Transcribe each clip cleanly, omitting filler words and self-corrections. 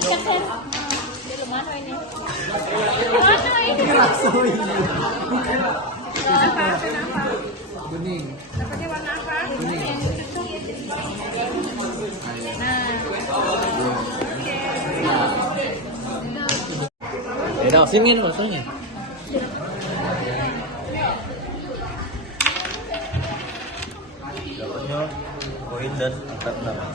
Kan? Di mana ini? Mana ini? Kenapa? Bening. Dapatnya warna apa? Bening. Nah. Dah, sini maksudnya. Dapatnya koin dan angkat nama.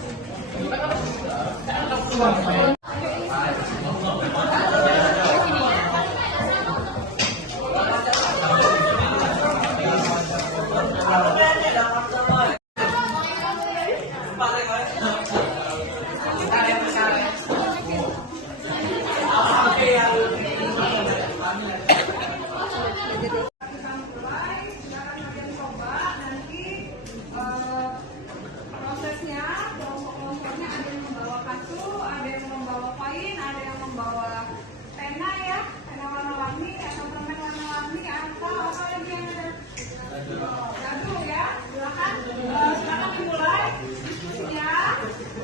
Prosesnya, kelompok-kelompoknya ada yang membawa kartu, ada yang membawa koin, ada yang membawa pena ya, pena warna-warni atau permen warna-warni atau apa lagi yang ada. Aduh ya, silakan dimulai diskusinya.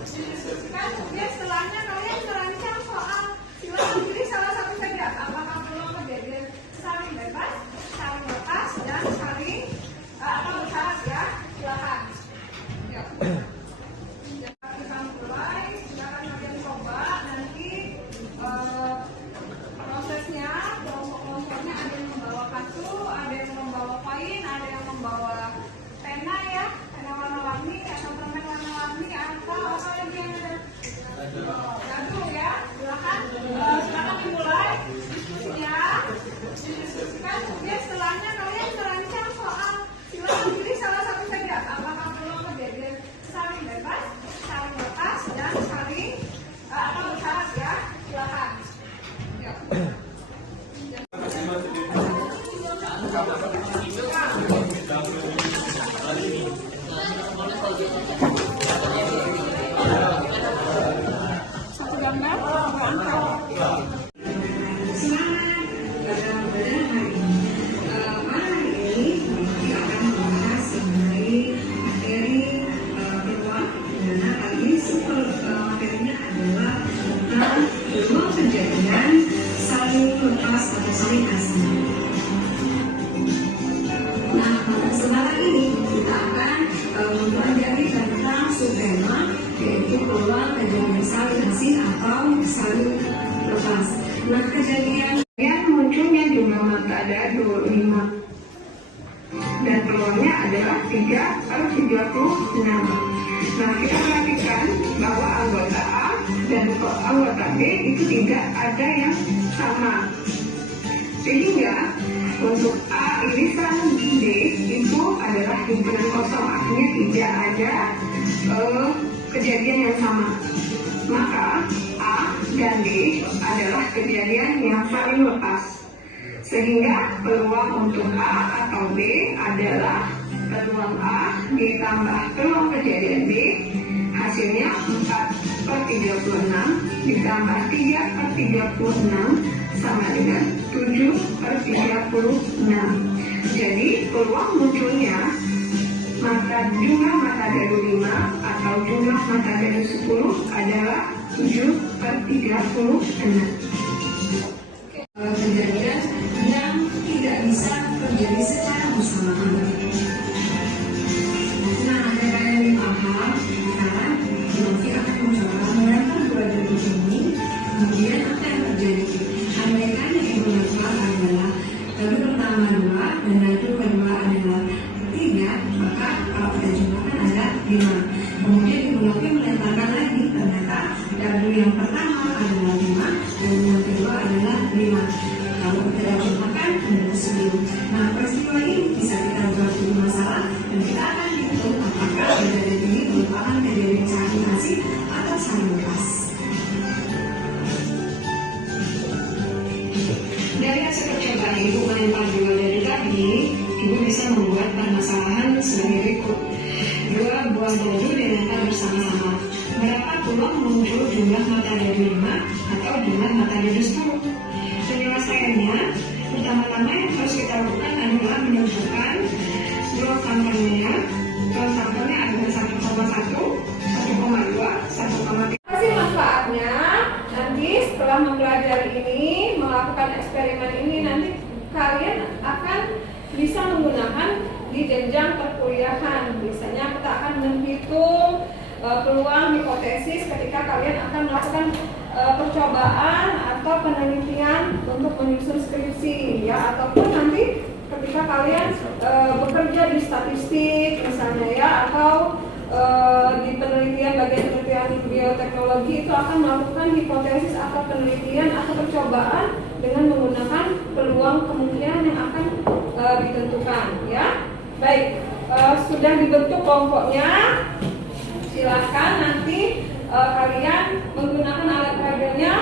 Didiskusikan, kemudian setelahnya kalian merancang soal. Silakan pilih salah satu saja. Apakah perlu kejadian saling bebas, saling lepas, dan saling atau bersyarat ya? Silakan. Ya. Kita mulai, silakan kalian coba nanti prosesnya, kelompok-kelompoknya ada yang membawa kartu, ada yang membawa koin, ada yang membawa pena ya, pena warna-warni atau permen warna-warni atau apa lagi yang ada. Aduh ya, silakan dimulai diskusinya. Didiskusikan, kemudian setelahnya kalian merancang soal. Silakan pilih salah satu saja. Apakah perlu kejadian saling bebas, saling lepas, dan saling atau bersyarat ya? Silakan. Ya. Satu gambar, dua angka. Nah, pada kesempatan ini kita akan mempelajari tentang subtema, yaitu peluang kejadian saling hasil atau saling lepas. Nah, kejadian yang munculnya jumlah mata ada 25 dan peluangnya adalah 3/36. Nah, kita perhatikan bahwa anggota A dan anggota B itu tidak ada yang sama, sehingga untuk A irisan B itu adalah himpunan kosong, artinya tidak ada kejadian yang sama. Maka A dan B adalah kejadian yang saling lepas, sehingga peluang untuk A atau B adalah peluang A ditambah peluang kejadian B, hasilnya 4/36 ditambah 3/36 sama dengan 7/36. Jadi peluang munculnya jumlah mata dari 5 atau jumlah mata dari 10 adalah 7/36. Kejadian yang tidak bisa terjadi secara bersamaan. Nah, ada yang paham. Sekarang nanti akan mencoba melempar dua debu ini, kemudian apa yang terjadi? Andaikan yang melempar adalah debu pertama 2 dan debu kedua adalah 3, maka kalau kita jumlahkan ada 5. Kemudian ibu Novi melemparkan lagi, ternyata debu yang pertama adalah 5 dan yang kedua adalah 5. Kalau kita jumlahkan adalah 10. Nah, peristiwa ini bisa kita buat di masalah dan kita akan hitung apakah kejadian ini merupakan kejadian saling hasil atau saling lepas. Dari hasil percobaan ibu melempar dua dadu tadi, ibu bisa membuat permasalahan sebagai berikut. 2 buah dadu dilempar bersama-sama. Berapa peluang muncul jumlah mata dadu 5 atau jumlah mata dadu 10? Penyelesaiannya, pertama-tama yang harus kita lakukan adalah menentukan blok sampelnya. Blok sampelnya adalah 1,1, 1,2, 1,3. Apa sih manfaatnya? Nanti menghitung peluang hipotesis ketika kalian akan melakukan percobaan atau penelitian untuk menyusun skripsi ya, ataupun nanti ketika kalian bekerja di statistik misalnya ya, atau di bagian penelitian bioteknologi itu akan melakukan hipotesis atau penelitian atau percobaan dengan menggunakan peluang kemungkinan yang akan ditentukan ya. Baik, sudah dibentuk kelompoknya. Silahkan nanti kalian menggunakan alat peragamnya,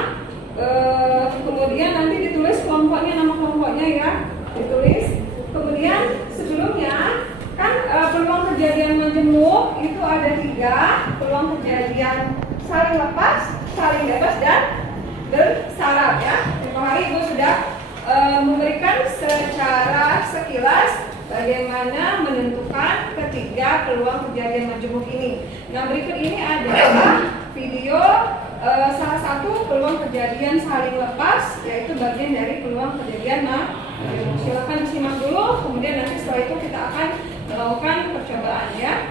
kemudian nanti ditulis kelompoknya, nama kelompoknya ya, ditulis. Kemudian sebelumnya kan peluang kejadian majemuk itu ada 3, peluang kejadian saling lepas, saling bebas, dan bersaraf ya. Tempoh hari Ibu sudah memberikan secara sekilas bagaimana menentukan ketiga peluang kejadian majemuk ini. Nah, berikut ini adalah video salah satu peluang kejadian saling lepas, yaitu bagian dari peluang kejadian majemuk. Silakan disimak dulu, kemudian nanti setelah itu kita akan melakukan percobaan ya.